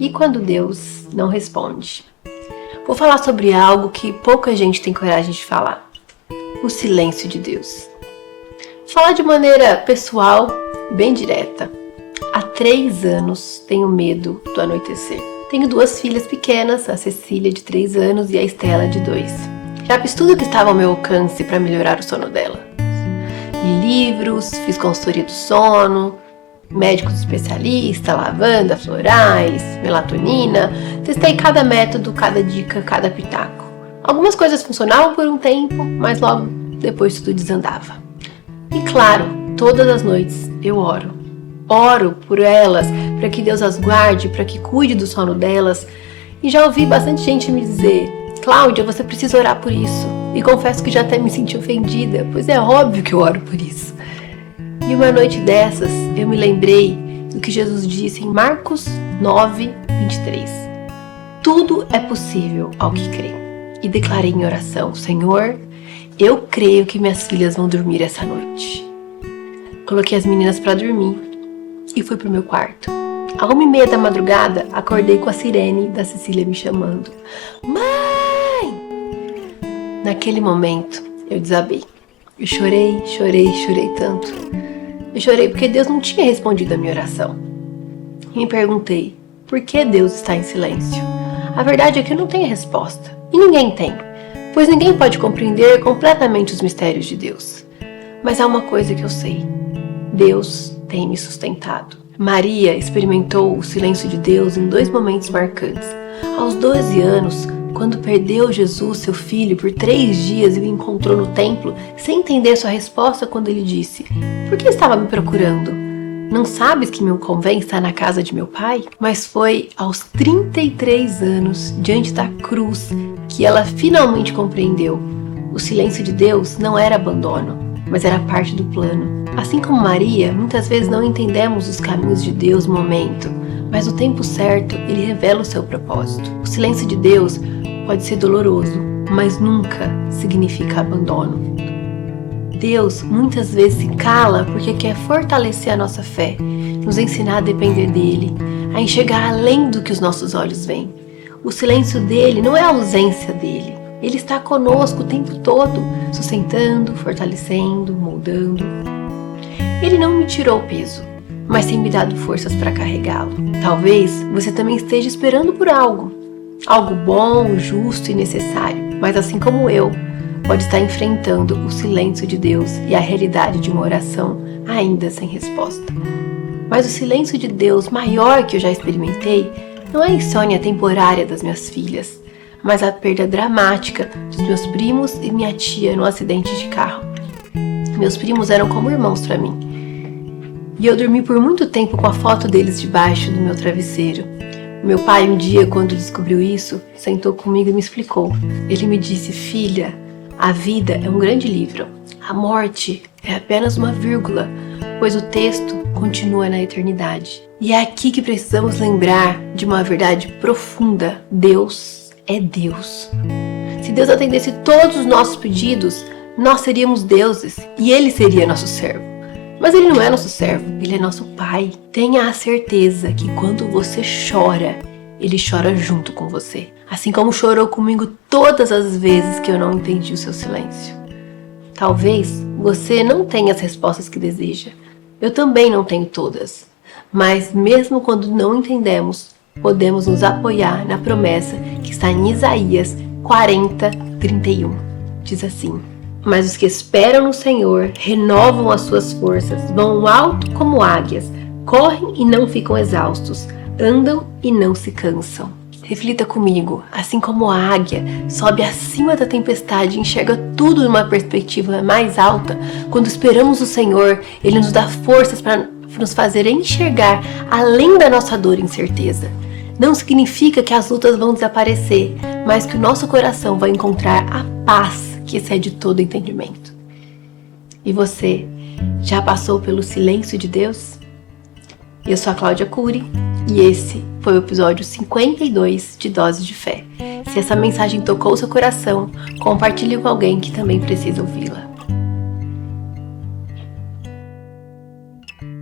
E quando Deus não responde? Vou falar sobre algo que pouca gente tem coragem de falar: o silêncio de Deus. Vou falar de maneira pessoal, bem direta. Há 3 anos tenho medo do anoitecer. Tenho 2 filhas pequenas, a Cecília de 3 anos e a Estela de 2. Já fiz tudo que estava ao meu alcance para melhorar o sono dela. Li livros, fiz consultoria do sono, médicos especialistas, lavanda, florais, melatonina. Testei cada método, cada dica, cada pitaco. Algumas coisas funcionavam por um tempo, mas logo depois tudo desandava. E claro, todas as noites eu oro. Oro por elas, para que Deus as guarde, para que cuide do sono delas. E já ouvi bastante gente me dizer: Cláudia, você precisa orar por isso. E confesso que já até me senti ofendida, pois é óbvio que eu oro por isso. E uma noite dessas, eu me lembrei do que Jesus disse em Marcos 9, 23. Tudo é possível ao que crê. E declarei em oração: Senhor, eu creio que minhas filhas vão dormir essa noite. Coloquei as meninas para dormir e fui pro meu quarto. À 1h30 da madrugada, acordei com a sirene da Cecília me chamando. Mãe! Naquele momento, eu desabei. Eu chorei tanto. Eu chorei porque Deus não tinha respondido a minha oração. E me perguntei: por que Deus está em silêncio? A verdade é que eu não tenho resposta. E ninguém tem, pois ninguém pode compreender completamente os mistérios de Deus. Mas há uma coisa que eu sei: Deus tem me sustentado. Maria experimentou o silêncio de Deus em 2 momentos marcantes. Aos 12 anos, quando perdeu Jesus, seu filho, por 3 dias e o encontrou no templo, sem entender sua resposta quando ele disse: por que estava me procurando? Não sabes que me convém estar na casa de meu pai? Mas foi aos 33 anos, diante da cruz, que ela finalmente compreendeu. O silêncio de Deus não era abandono, mas era parte do plano. Assim como Maria, muitas vezes não entendemos os caminhos de Deus no momento, mas no tempo certo, Ele revela o seu propósito. O silêncio de Deus pode ser doloroso, mas nunca significa abandono. Deus muitas vezes se cala porque quer fortalecer a nossa fé, nos ensinar a depender dEle, a enxergar além do que os nossos olhos veem. O silêncio dEle não é a ausência dEle. Ele está conosco o tempo todo, sustentando, fortalecendo, moldando. Ele não me tirou o peso, mas tem me dado forças para carregá-lo. Talvez você também esteja esperando por algo bom, justo e necessário, mas assim como eu, pode estar enfrentando o silêncio de Deus e a realidade de uma oração ainda sem resposta. Mas o silêncio de Deus maior que eu já experimentei não é a insônia temporária das minhas filhas, mas a perda dramática dos meus primos e minha tia no acidente de carro. Meus primos eram como irmãos para mim. E eu dormi por muito tempo com a foto deles debaixo do meu travesseiro. Meu pai, um dia, quando descobriu isso, sentou comigo e me explicou. Ele me disse: filha, a vida é um grande livro. A morte é apenas uma vírgula, pois o texto continua na eternidade. E é aqui que precisamos lembrar de uma verdade profunda: Deus é Deus. Se Deus atendesse todos os nossos pedidos, nós seríamos deuses e Ele seria nosso servo. Mas Ele não é nosso servo, Ele é nosso Pai. Tenha a certeza que quando você chora, Ele chora junto com você. Assim como chorou comigo todas as vezes que eu não entendi o seu silêncio. Talvez você não tenha as respostas que deseja. Eu também não tenho todas. Mas mesmo quando não entendemos, podemos nos apoiar na promessa que está em Isaías 40:31. Diz assim: mas os que esperam no Senhor renovam as suas forças, vão alto como águias, correm e não ficam exaustos, andam e não se cansam. Reflita comigo: assim como a águia sobe acima da tempestade e enxerga tudo numa perspectiva mais alta, quando esperamos o Senhor, Ele nos dá forças para nos fazer enxergar além da nossa dor e incerteza. Não significa que as lutas vão desaparecer, mas que o nosso coração vai encontrar a paz que excede todo entendimento. E você, já passou pelo silêncio de Deus? Eu sou a Cláudia Cury e esse foi o episódio 52 de Dose de Fé. Se essa mensagem tocou seu coração, compartilhe com alguém que também precisa ouvi-la.